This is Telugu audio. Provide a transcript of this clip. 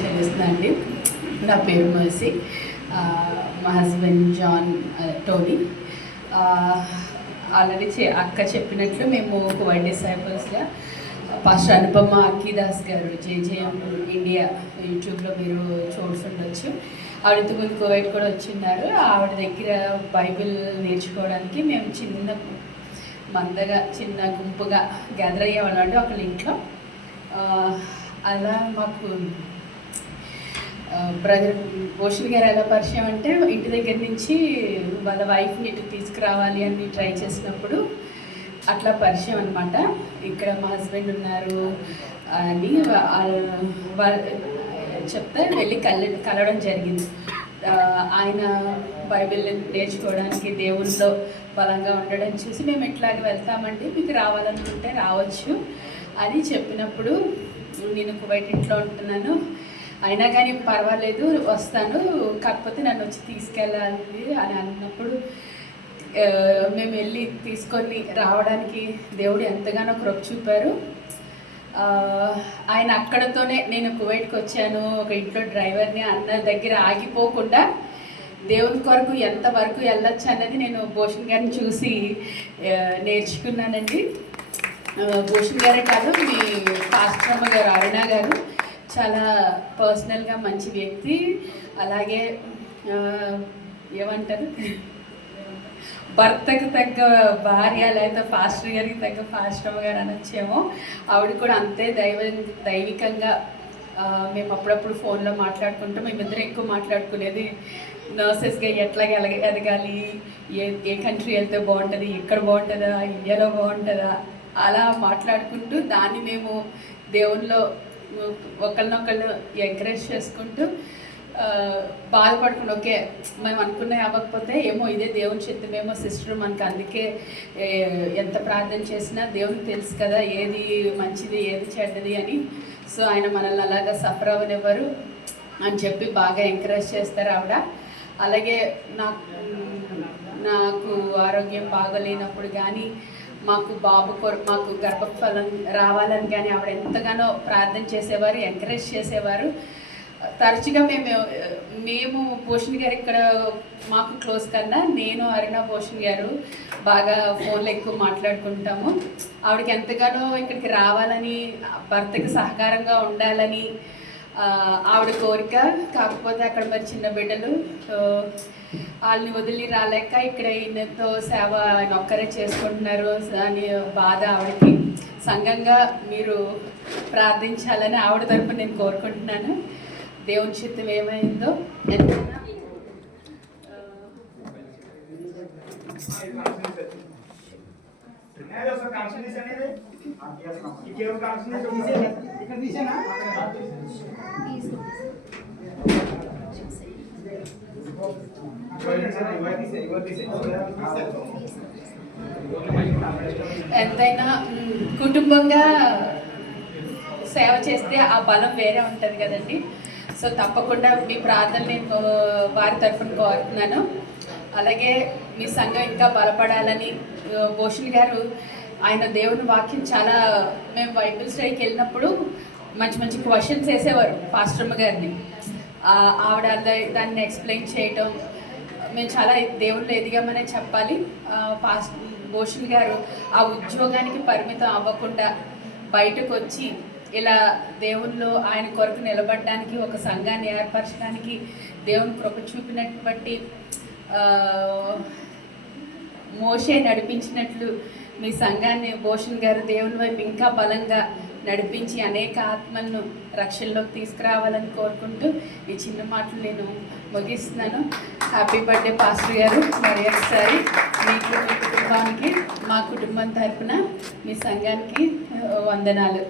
చెల్లిస్తుందండి. నా పేరు మర్సీ. మా హస్బెండ్ జాన్ టోనీ. ఆల్రెడీ అక్క చెప్పినట్లు మేము కువైట్ డిసైపుల్స్గా పాస్టర్ అనుపమ అక్కీదాస్ గారు జేజేఎం ఇండియా యూట్యూబ్లో మీరు చూస్తుండొచ్చు. ఆవిడతో ముందు కువైట్ కూడా వచ్చిన్నారు. ఆవిడ దగ్గర బైబిల్ నేర్చుకోవడానికి మేము చిన్న గుంపుగా గ్యాదర్ అయ్యేవాళ్ళం ఒకళ్ళ ఇంట్లో. అలా మాకు బ్రదర్ భూషణ్ గారు ఎలా పరిచయం అంటే, ఇంటి దగ్గర నుంచి వాళ్ళ వైఫ్ని ఇటు తీసుకురావాలి అని ట్రై చేసినప్పుడు అట్లా పరిచయం అనమాట. ఇక్కడ మా హస్బెండ్ ఉన్నారు అని వాళ్ళు చెప్తే వెళ్ళి కలవడం జరిగింది. ఆయన బైబిల్ నేర్చుకోవడానికి దేవుల్లో బలంగా ఉండడం చూసి మేము ఇట్లాగే వెళ్తామండి, మీకు రావాలనుకుంటే రావచ్చు అని చెప్పినప్పుడు, నేను కువైట్ ఇంట్లో ఉంటున్నాను, అయినా కానీ పర్వాలేదు వస్తాను, కాకపోతే నన్ను వచ్చి తీసుకెళ్ళాలి అని అన్నప్పుడు మేము వెళ్ళి తీసుకొని రావడానికి దేవుడు ఎంతగానో కృప చూపారు. ఆయన అక్కడతోనే నేను కువైట్కి వచ్చాను, ఒక ఇంట్లో డ్రైవర్ని అన్న దగ్గర ఆగిపోకుండా దేవుని కొరకు ఎంతవరకు వెళ్ళొచ్చు అన్నది నేను భూషణ్ గారిని చూసి నేర్చుకున్నానండి. భూషణ్ గారే కాదు, మీ పాస్టరమ్మ గారు అరుణ గారు చాలా పర్సనల్గా మంచి వ్యక్తి. అలాగే ఏమంటారు, భర్తకు తగ్గ భార్య లేదా పాస్టర్ గారికి తగ్గ పాస్టరమ్మ గారు అనొచ్చేమో. ఆవిడ కూడా అంతే దైవికంగా మేము అప్పుడప్పుడు ఫోన్లో మాట్లాడుకుంటాం. మేమిద్దరం ఎక్కువ మాట్లాడుకునేది నర్సెస్గా ఎట్లాగా ఎదగాలి, ఏ కంట్రీ వెళ్తే బాగుంటుంది, ఎక్కడ బాగుంటుందా, ఇండియాలో బాగుంటుందా, అలా మాట్లాడుకుంటూ దాన్ని మేము దేవుల్లో ఒకరినొకళ్ళు ఎంకరేజ్ చేసుకుంటూ బాధపడుకుంటూ, ఓకే మేము అనుకున్నవి అవ్వకపోతే ఏమో ఇదే దేవుని చిత్తమేమో సిస్టర్, మనకు అందుకే ఎంత ప్రార్థన చేసినా దేవునికి తెలుసు కదా ఏది మంచిది ఏది చెడ్డది అని. సో ఆయన మనల్ని అలాగా సఫర్ అవ్వనివ్వరు అని చెప్పి బాగా ఎంకరేజ్ చేస్తారు ఆవిడ. అలాగే నాకు ఆరోగ్యం బాగోలేనప్పుడు కానీ, మాకు మాకు గర్భఫలం రావాలని కానీ ఆవిడ ఎంతగానో ప్రార్థన చేసేవారు, ఎంకరేజ్ చేసేవారు. తరచుగా మేము భూషణ్ గారు ఇక్కడ మాకు క్లోజ్ కన్నా నేను అరుణ భూషణ్ గారు బాగా ఫోన్లో ఎక్కువ మాట్లాడుకుంటాము. ఆవిడకి ఎంతగానో ఇక్కడికి రావాలని, భర్తకి సహకారంగా ఉండాలని ఆవిడ కోరిక. కాకపోతే అక్కడ మరి చిన్న బిడ్డలు, వాళ్ళని వదిలి రాలేక ఇక్కడ ఈయనతో సేవ ఆయన ఒక్కరే చేసుకుంటున్నారు అని బాధ ఆవిడకి. సంఘంగా మీరు ప్రార్థించాలని ఆవిడ తరపున నేను కోరుకుంటున్నాను. దేవుని చిత్తం ఏమైందో ఎంతైనా ఎంతైనా కుటుంబంగా సేవ చేస్తే ఆ బలం వేరే ఉంటుంది కదండి. సో తప్పకుండా మీ ప్రార్థన నేను వారి తరఫున కోరుతున్నాను. అలాగే మీ సంఘం ఇంకా బలపడాలని. భూషణ్ గారు ఆయన దేవుని వాక్యం చాలా, మేము బైబిల్ స్టడీకి వెళ్ళినప్పుడు మంచి మంచి క్వశ్చన్స్ వేసేవారు పాస్టర్మ్మ గారిని. ఆవిడ దాన్ని ఎక్స్ప్లెయిన్ చేయటం, మేము చాలా దేవుళ్ళు ఎదిగామనే చెప్పాలి. భూషణ్ గారు ఆ ఉద్యోగానికి పరిమితం అవ్వకుండా బయటకు వచ్చి ఇలా దేవుళ్ళు ఆయన కొరకు నిలబడడానికి, ఒక సంఘాన్ని ఏర్పరచడానికి దేవుని కృప చూపినటువంటి మోషే నడిపించినట్లు మీ సంఘాన్ని భూషణ్ గారు దేవుని వైపు ఇంకా బలంగా నడిపించి అనేక ఆత్మలను రక్షణలోకి తీసుకురావాలని కోరుకుంటూ ఈ చిన్న మాటలు నేను ముగిస్తున్నాను. హ్యాపీ బర్త్డే పాస్టర్ గారు. మరి ఒకసారి మీకు, మీ కుటుంబానికి, మా కుటుంబం తరఫున మీ సంఘానికి వందనాలు.